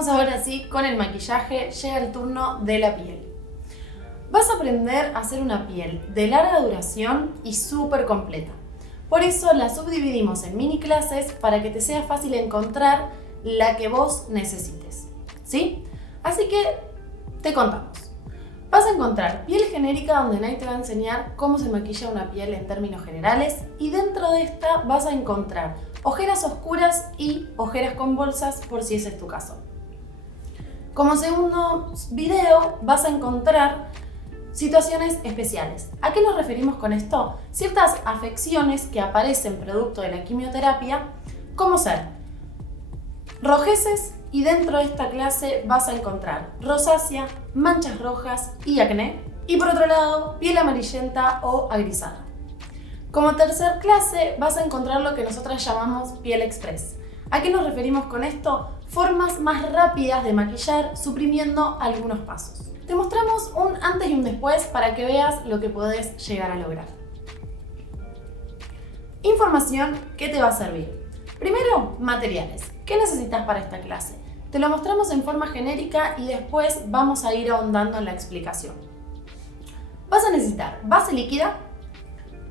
Vamos ahora sí con el maquillaje, llega el turno de la piel. Vas a aprender a hacer una piel de larga duración y súper completa. Por eso la subdividimos en mini clases para que te sea fácil encontrar la que vos necesites, ¿sí? Así que te contamos. Vas a encontrar piel genérica donde Nai te va a enseñar cómo se maquilla una piel en términos generales y dentro de esta vas a encontrar ojeras oscuras y ojeras con bolsas por si ese es tu caso. Como segundo video vas a encontrar situaciones especiales. ¿A qué nos referimos con esto? Ciertas afecciones que aparecen producto de la quimioterapia, como ser rojeces, y dentro de esta clase vas a encontrar rosácea, manchas rojas y acné. Y por otro lado, piel amarillenta o agrisada. Como tercer clase vas a encontrar lo que nosotras llamamos piel express. ¿A qué nos referimos con esto? Formas más rápidas de maquillar suprimiendo algunos pasos. Te mostramos un antes y un después para que veas lo que podés llegar a lograr. Información que te va a servir. Primero, materiales. ¿Qué necesitas para esta clase? Te lo mostramos en forma genérica y después vamos a ir ahondando en la explicación. Vas a necesitar base líquida,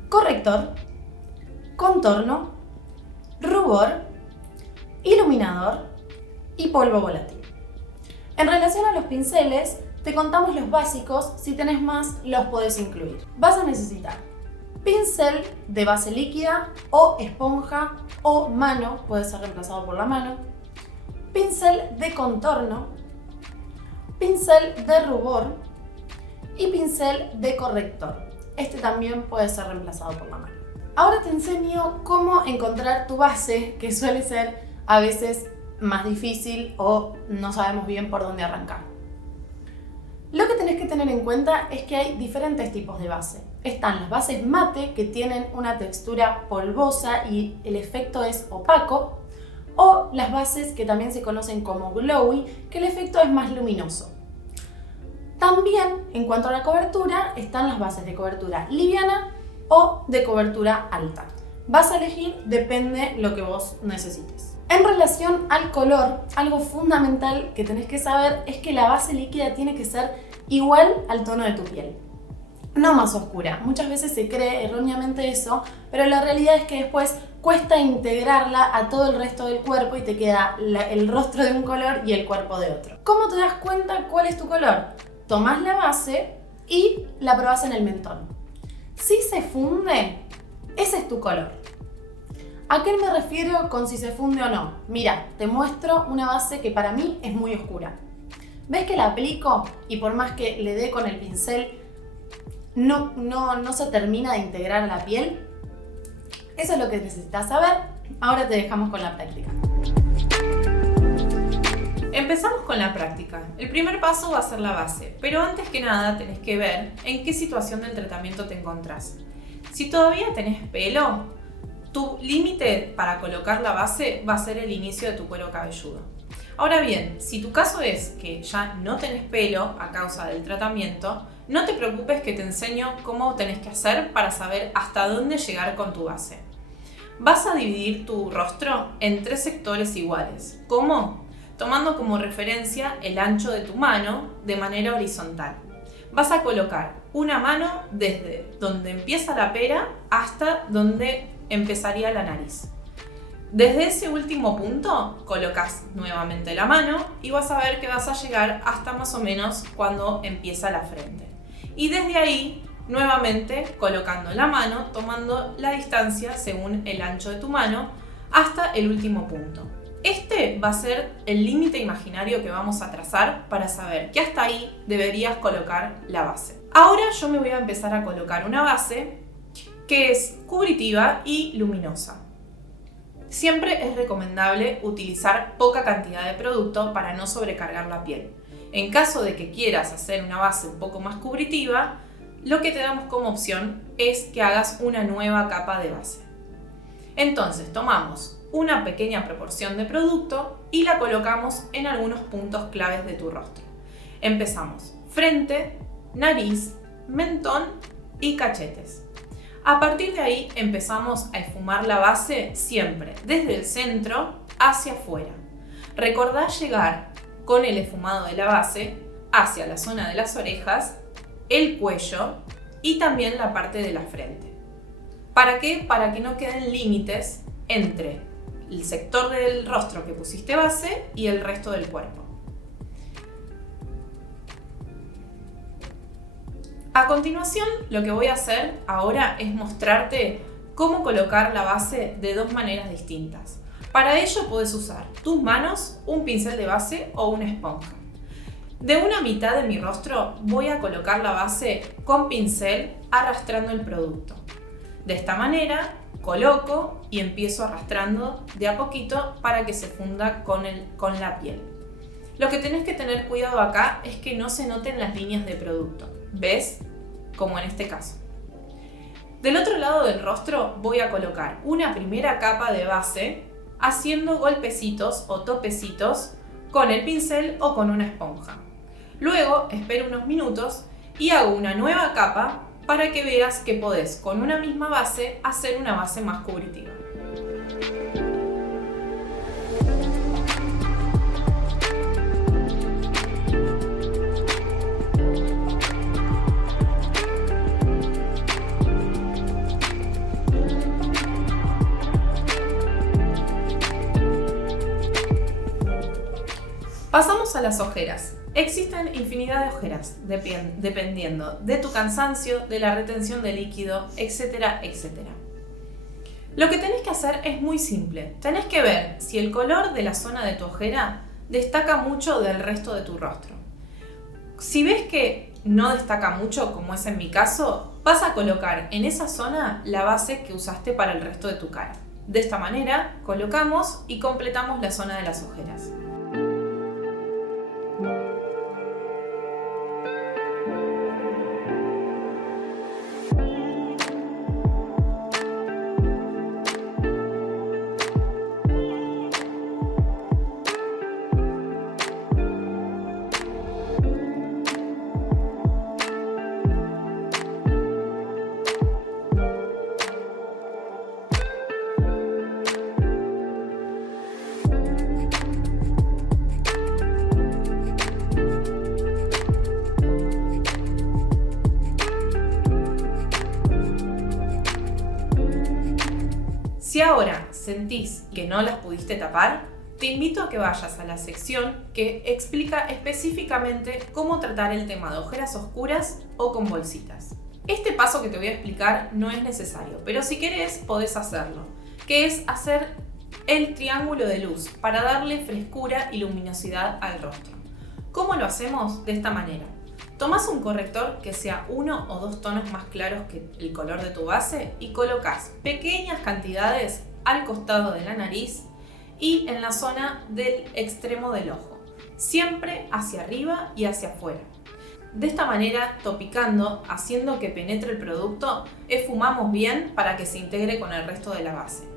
corrector, contorno, rubor, iluminador y polvo volátil. En relación a los pinceles, te contamos los básicos, si tenés más los podés incluir. Vas a necesitar pincel de base líquida o esponja o mano, puede ser reemplazado por la mano, pincel de contorno, pincel de rubor y pincel de corrector. Este también puede ser reemplazado por la mano. Ahora te enseño cómo encontrar tu base, que suele ser a veces más difícil o no sabemos bien por dónde arrancar. Lo que tenés que tener en cuenta es que hay diferentes tipos de base. Están las bases mate, que tienen una textura polvosa y el efecto es opaco, o las bases que también se conocen como glowy, que el efecto es más luminoso. También, en cuanto a la cobertura, están las bases de cobertura liviana o de cobertura alta. Vas a elegir, depende lo que vos necesites. En relación al color, algo fundamental que tenés que saber es que la base líquida tiene que ser igual al tono de tu piel, no más oscura. Muchas veces se cree erróneamente eso, pero la realidad es que después cuesta integrarla a todo el resto del cuerpo y te queda el rostro de un color y el cuerpo de otro. ¿Cómo te das cuenta cuál es tu color? Tomás la base y la probás en el mentón. Si se funde, ese es tu color. ¿A qué me refiero con si se funde o no? Mira, te muestro una base que para mí es muy oscura. ¿Ves que la aplico y por más que le dé con el pincel no se termina de integrar a la piel? Eso es lo que necesitas saber. Ahora te dejamos con la práctica. Empezamos con la práctica. El primer paso va a ser la base, pero antes que nada tenés que ver en qué situación del tratamiento te encontrás. Si todavía tenés pelo, tu límite para colocar la base va a ser el inicio de tu cuero cabelludo. Ahora bien, si tu caso es que ya no tenés pelo a causa del tratamiento, no te preocupes que te enseño cómo tenés que hacer para saber hasta dónde llegar con tu base. Vas a dividir tu rostro en 3 sectores iguales. ¿Cómo? Tomando como referencia el ancho de tu mano de manera horizontal. Vas a colocar una mano desde donde empieza la pera hasta donde empezaría la nariz. Desde ese último punto colocas nuevamente la mano y vas a ver que vas a llegar hasta más o menos cuando empieza la frente. Y desde ahí nuevamente colocando la mano, tomando la distancia según el ancho de tu mano hasta el último punto. Este va a ser el límite imaginario que vamos a trazar para saber que hasta ahí deberías colocar la base. Ahora yo me voy a empezar a colocar una base que es cubritiva y luminosa. Siempre es recomendable utilizar poca cantidad de producto para no sobrecargar la piel. En caso de que quieras hacer una base un poco más cubritiva, lo que te damos como opción es que hagas una nueva capa de base. Entonces tomamos una pequeña proporción de producto y la colocamos en algunos puntos claves de tu rostro. Empezamos frente, nariz, mentón y cachetes. A partir de ahí empezamos a esfumar la base siempre desde el centro hacia afuera. Recordá llegar con el esfumado de la base hacia la zona de las orejas, el cuello y también la parte de la frente. ¿Para qué? Para que no queden límites entre el sector del rostro que pusiste base y el resto del cuerpo. A continuación, lo que voy a hacer ahora es mostrarte cómo colocar la base de dos maneras distintas. Para ello puedes usar tus manos, un pincel de base o una esponja. De una mitad de mi rostro voy a colocar la base con pincel arrastrando el producto. De esta manera coloco y empiezo arrastrando de a poquito para que se funda con la piel. Lo que tenés que tener cuidado acá es que no se noten las líneas de producto. ¿Ves? Como en este caso. Del otro lado del rostro voy a colocar una primera capa de base haciendo golpecitos o topecitos con el pincel o con una esponja. Luego espero unos minutos y hago una nueva capa para que veas que podés con una misma base hacer una base más cubritiva. Pasamos a las ojeras. Existen infinidad de ojeras, dependiendo de tu cansancio, de la retención de líquido, etcétera, etcétera. Lo que tenés que hacer es muy simple. Tenés que ver si el color de la zona de tu ojera destaca mucho del resto de tu rostro. Si ves que no destaca mucho, como es en mi caso, vas a colocar en esa zona la base que usaste para el resto de tu cara. De esta manera, colocamos y completamos la zona de las ojeras. Si ahora sentís que no las pudiste tapar, te invito a que vayas a la sección que explica específicamente cómo tratar el tema de ojeras oscuras o con bolsitas. Este paso que te voy a explicar no es necesario, pero si querés podés hacerlo, que es hacer el triángulo de luz para darle frescura y luminosidad al rostro. ¿Cómo lo hacemos? De esta manera. Tomás un corrector que sea 1 o 2 tonos más claros que el color de tu base y colocas pequeñas cantidades al costado de la nariz y en la zona del extremo del ojo, siempre hacia arriba y hacia afuera. De esta manera, topicando, haciendo que penetre el producto, esfumamos bien para que se integre con el resto de la base.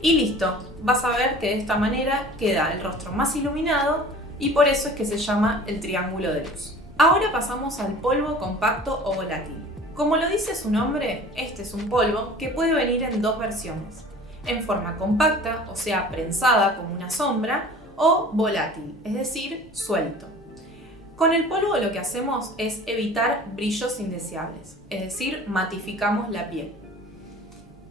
Y listo, vas a ver que de esta manera queda el rostro más iluminado y por eso es que se llama el triángulo de luz. Ahora pasamos al polvo compacto o volátil. Como lo dice su nombre, este es un polvo que puede venir en dos versiones, en forma compacta, o sea prensada como una sombra, o volátil, es decir, suelto. Con el polvo lo que hacemos es evitar brillos indeseables, es decir, matificamos la piel.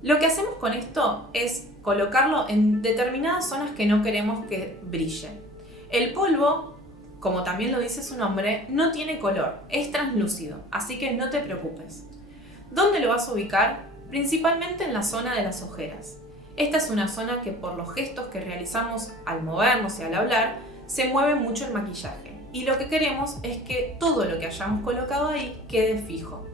Lo que hacemos con esto es colocarlo en determinadas zonas que no queremos que brille. El polvo, como también lo dice su nombre, no tiene color, es translúcido, así que no te preocupes. ¿Dónde lo vas a ubicar? Principalmente en la zona de las ojeras. Esta es una zona que por los gestos que realizamos al movernos y al hablar, se mueve mucho el maquillaje. Y lo que queremos es que todo lo que hayamos colocado ahí quede fijo.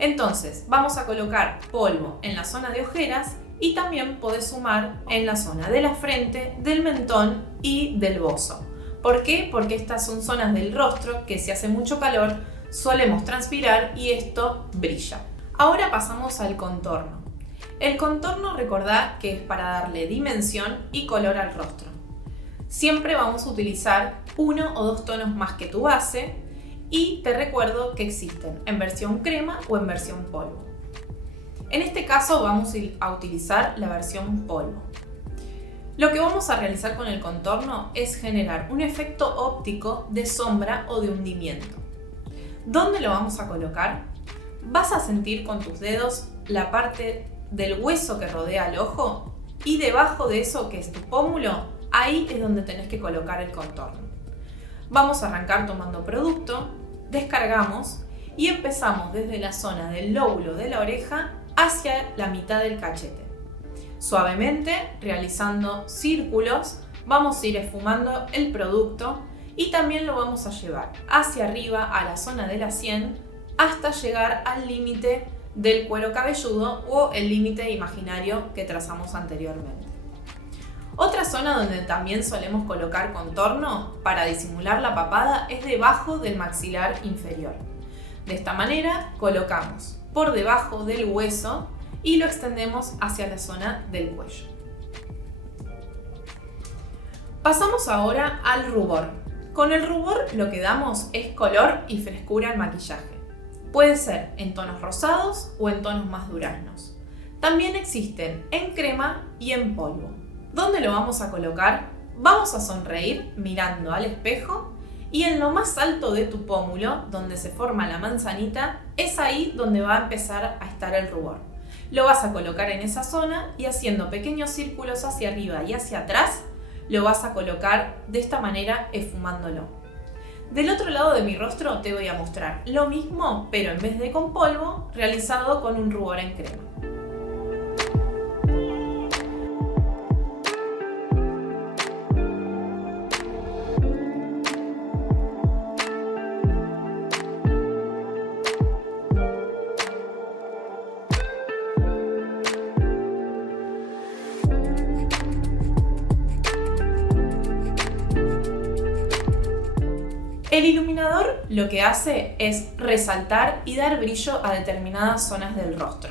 Entonces, vamos a colocar polvo en la zona de ojeras y también podés sumar en la zona de la frente, del mentón y del bozo. ¿Por qué? Porque estas son zonas del rostro que si hace mucho calor solemos transpirar y esto brilla. Ahora pasamos al contorno. El contorno, recordá que es para darle dimensión y color al rostro. Siempre vamos a utilizar 1 o 2 tonos más que tu base Y te recuerdo que existen en versión crema o en versión polvo. En este caso vamos a utilizar la versión polvo. Lo que vamos a realizar con el contorno es generar un efecto óptico de sombra o de hundimiento. ¿Dónde lo vamos a colocar? Vas a sentir con tus dedos la parte del hueso que rodea el ojo y debajo de eso, que es tu pómulo, ahí es donde tenés que colocar el contorno. Vamos a arrancar tomando producto, descargamos y empezamos desde la zona del lóbulo de la oreja hacia la mitad del cachete. Suavemente, realizando círculos, vamos a ir esfumando el producto y también lo vamos a llevar hacia arriba a la zona de la sien hasta llegar al límite del cuero cabelludo o el límite imaginario que trazamos anteriormente. Otra zona donde también solemos colocar contorno para disimular la papada es debajo del maxilar inferior. De esta manera colocamos por debajo del hueso y lo extendemos hacia la zona del cuello. Pasamos ahora al rubor. Con el rubor lo que damos es color y frescura al maquillaje. Puede ser en tonos rosados o en tonos más duraznos. También existen en crema y en polvo. ¿Dónde lo vamos a colocar? Vamos a sonreír mirando al espejo y en lo más alto de tu pómulo, donde se forma la manzanita, es ahí donde va a empezar a estar el rubor. Lo vas a colocar en esa zona y haciendo pequeños círculos hacia arriba y hacia atrás, lo vas a colocar de esta manera esfumándolo. Del otro lado de mi rostro te voy a mostrar lo mismo, pero en vez de con polvo, realizado con un rubor en crema. El iluminador lo que hace es resaltar y dar brillo a determinadas zonas del rostro.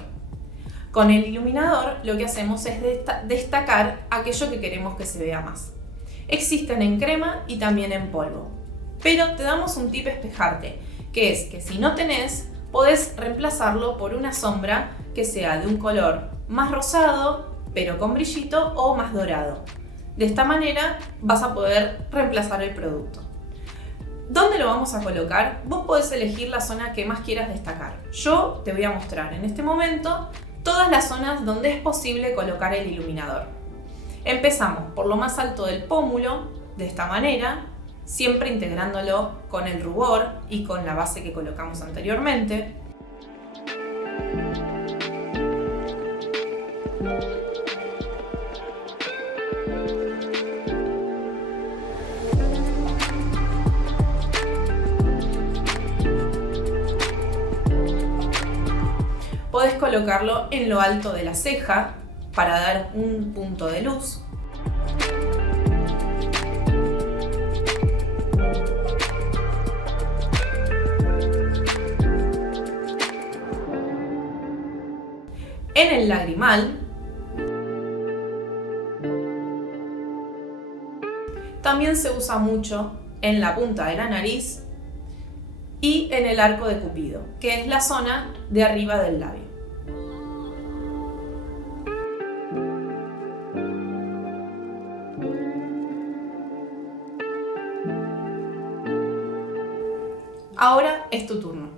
Con el iluminador lo que hacemos es destacar aquello que queremos que se vea más. Existen en crema y también en polvo. Pero te damos un tip espejarte, que es que si no tenés, podés reemplazarlo por una sombra que sea de un color más rosado, pero con brillito, o más dorado. De esta manera vas a poder reemplazar el producto. ¿Dónde lo vamos a colocar? Vos podés elegir la zona que más quieras destacar. Yo te voy a mostrar en este momento todas las zonas donde es posible colocar el iluminador. Empezamos por lo más alto del pómulo, de esta manera, siempre integrándolo con el rubor y con la base que colocamos anteriormente. Podés colocarlo en lo alto de la ceja para dar un punto de luz. En el lagrimal. También se usa mucho en la punta de la nariz y en el arco de Cupido, que es la zona de arriba del labio. Ahora es tu turno.